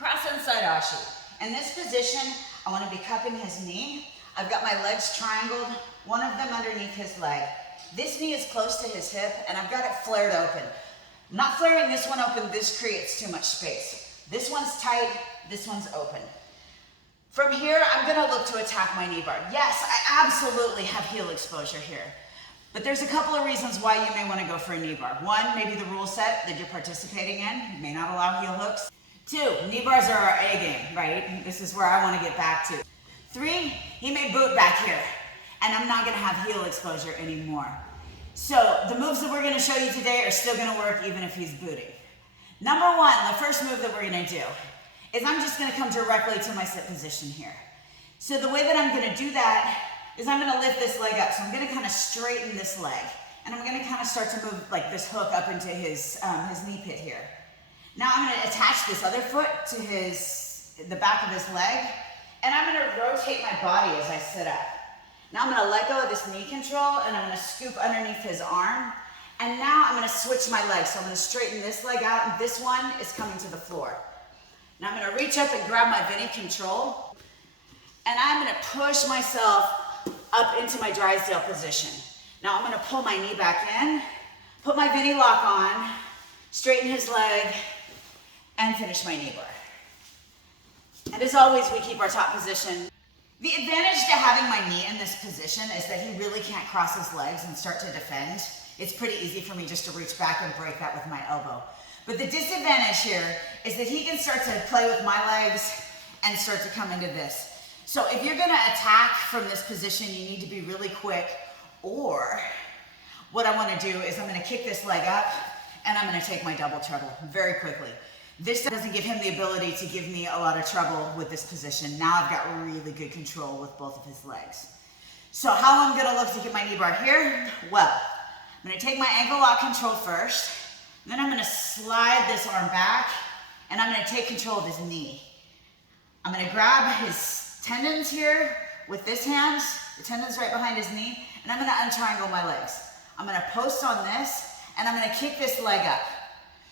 Cross inside Ashi. In this position, I want to be cupping his knee. I've got my legs triangled, one of them underneath his leg. This knee is close to his hip, and I've got it flared open. I'm not flaring this one open, this creates too much space. This one's tight, this one's open. From here, I'm gonna look to attack my knee bar. Yes, I absolutely have heel exposure here. But there's a couple of reasons why you may wanna go for a knee bar. One, maybe the rule set that you're participating in may not allow heel hooks. Two, knee bars are our A game, right? This is where I wanna get back to. Three, he may boot back here, and I'm not gonna have heel exposure anymore. So the moves that we're gonna show you today are still gonna work even if he's booting. Number one, the first move that we're gonna do is I'm just gonna come directly to my sit position here. So the way that I'm gonna do that is I'm gonna lift this leg up. So I'm gonna kind of straighten this leg, and I'm gonna kind of start to move like this hook up into his knee pit here. Now I'm gonna attach this other foot to the back of his leg, and I'm gonna rotate my body as I sit up. Now I'm gonna let go of this knee control, and I'm gonna scoop underneath his arm. And now I'm gonna switch my legs. So I'm gonna straighten this leg out, and this one is coming to the floor. Now I'm gonna reach up and grab my Bendy control, and I'm gonna push myself up into my DRYSDALE position. Now I'm gonna pull my knee back in, put my Bendy lock on, straighten his leg, and finish my knee bar. And as always, we keep our top position. The advantage to having my knee in this position is that he really can't cross his legs and start to defend. It's pretty easy for me just to reach back and break that with my elbow. But the disadvantage here is that he can start to play with my legs and start to come into this. So if you're gonna attack from this position, you need to be really quick, or what I wanna do is I'm gonna kick this leg up, and I'm gonna take my double treble very quickly. This doesn't give him the ability to give me a lot of trouble with this position. Now I've got really good control with both of his legs. So how I'm gonna look to get my knee bar here? Well, I'm gonna take my ankle lock control first, and then I'm gonna slide this arm back, and I'm gonna take control of his knee. I'm gonna grab his tendons here with this hand, the tendons right behind his knee, and I'm gonna untriangle my legs. I'm gonna post on this, and I'm gonna kick this leg up.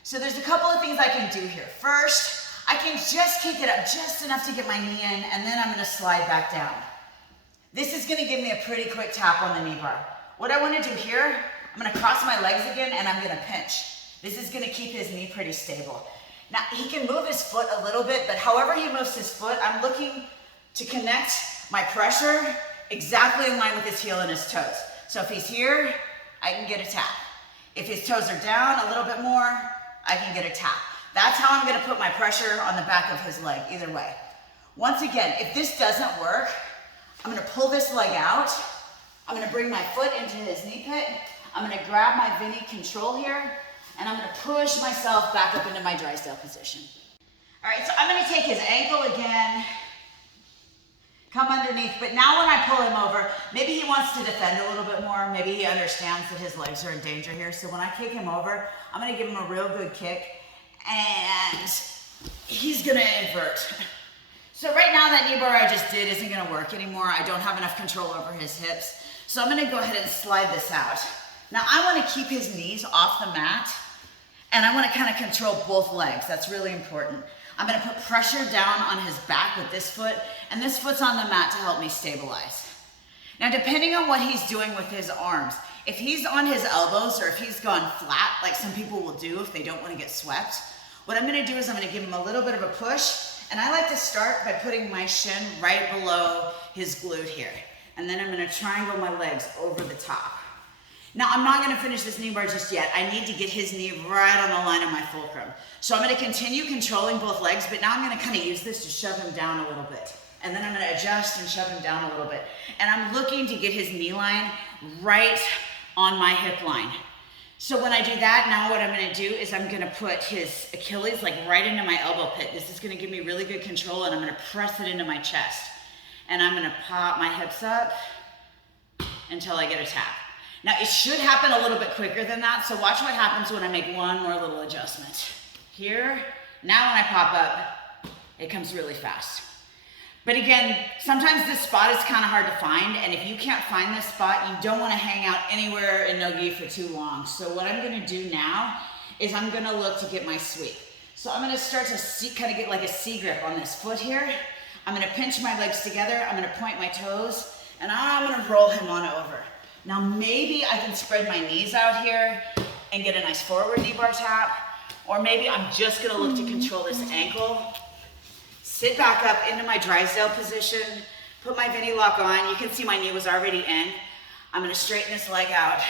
So there's a couple of things I can do here. First, I can just kick it up just enough to get my knee in, and then I'm gonna slide back down. This is gonna give me a pretty quick tap on the knee bar. What I wanna do here, I'm gonna cross my legs again, and I'm gonna pinch. This is gonna keep his knee pretty stable. Now, he can move his foot a little bit, but however he moves his foot, I'm looking to connect my pressure exactly in line with his heel and his toes. So if he's here, I can get a tap. If his toes are down a little bit more, I can get a tap. That's how I'm gonna put my pressure on the back of his leg, either way. Once again, if this doesn't work, I'm gonna pull this leg out. I'm gonna bring my foot into his knee pit. I'm gonna grab my Bendy control here, and I'm gonna push myself back up into my DRYSDALE position. All right, so I'm gonna take his ankle again, come underneath, but now when I pull him over, maybe he wants to defend a little bit more, maybe he understands that his legs are in danger here, so when I kick him over, I'm gonna give him a real good kick, and he's gonna invert. So right now that knee bar I just did isn't gonna work anymore. I don't have enough control over his hips, so I'm gonna go ahead and slide this out. Now I wanna keep his knees off the mat, and I wanna kind of control both legs. That's really important. I'm gonna put pressure down on his back with this foot, and this foot's on the mat to help me stabilize. Now, depending on what he's doing with his arms, if he's on his elbows or if he's gone flat, like some people will do if they don't wanna get swept, what I'm gonna do is I'm gonna give him a little bit of a push, and I like to start by putting my shin right below his glute here. And then I'm gonna triangle my legs over the top. Now, I'm not gonna finish this knee bar just yet. I need to get his knee right on the line of my fulcrum. So I'm gonna continue controlling both legs, but now I'm gonna kind of use this to shove him down a little bit. And then I'm gonna adjust and shove him down a little bit. And I'm looking to get his knee line right on my hip line. So when I do that, now what I'm gonna do is I'm gonna put his Achilles like right into my elbow pit. This is gonna give me really good control, and I'm gonna press it into my chest. And I'm gonna pop my hips up until I get a tap. Now it should happen a little bit quicker than that, so watch what happens when I make one more little adjustment. Here, now when I pop up, it comes really fast. But again, sometimes this spot is kind of hard to find, and if you can't find this spot, you don't want to hang out anywhere in no-gi for too long. So what I'm going to do now is I'm going to look to get my sweep. So I'm gonna start to kind of get like a C grip on this foot here. I'm gonna pinch my legs together, I'm gonna point my toes, and I'm gonna roll him on over. Now maybe I can spread my knees out here and get a nice forward knee bar tap, or maybe I'm just gonna look to control this ankle. Sit back up into my DRYSDALE position, put my Bendy lock on. You can see my knee was already in. I'm gonna straighten this leg out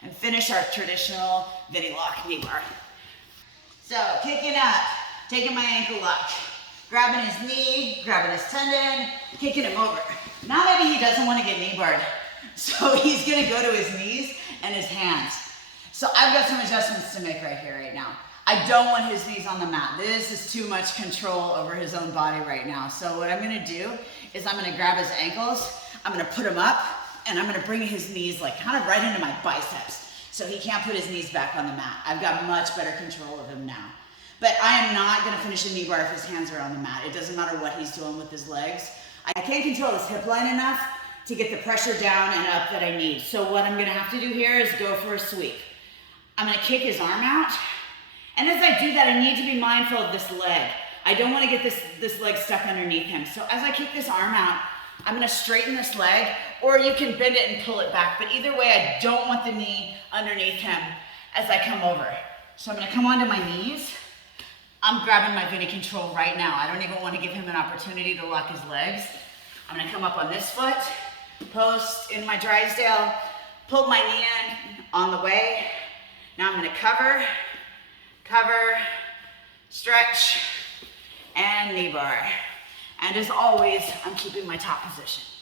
and finish our traditional Bendy lock knee bar. So kicking up, taking my ankle lock, grabbing his knee, grabbing his tendon, kicking him over. Now maybe he doesn't want to get knee barred, so he's gonna go to his knees and his hands. So I've got some adjustments to make right here, right now. I don't want his knees on the mat. This is too much control over his own body right now. So what I'm gonna do is I'm gonna grab his ankles, I'm gonna put him up, and I'm gonna bring his knees like kind of right into my biceps. So he can't put his knees back on the mat. I've got much better control of him now. But I am not gonna finish a knee bar if his hands are on the mat. It doesn't matter what he's doing with his legs. I can't control his hip line enough to get the pressure down and up that I need. So what I'm gonna have to do here is go for a sweep. I'm gonna kick his arm out. And as I do that, I need to be mindful of this leg. I don't wanna get this leg stuck underneath him. So as I kick this arm out, I'm gonna straighten this leg, or you can bend it and pull it back. But either way, I don't want the knee underneath him as I come over. So I'm gonna come onto my knees. I'm grabbing my Bendy control right now. I don't even wanna give him an opportunity to lock his legs. I'm gonna come up on this foot, post in my DRYSDALE, pull my knee in on the way. Now I'm gonna cover, stretch, and knee bar. And as always, I'm keeping my top position.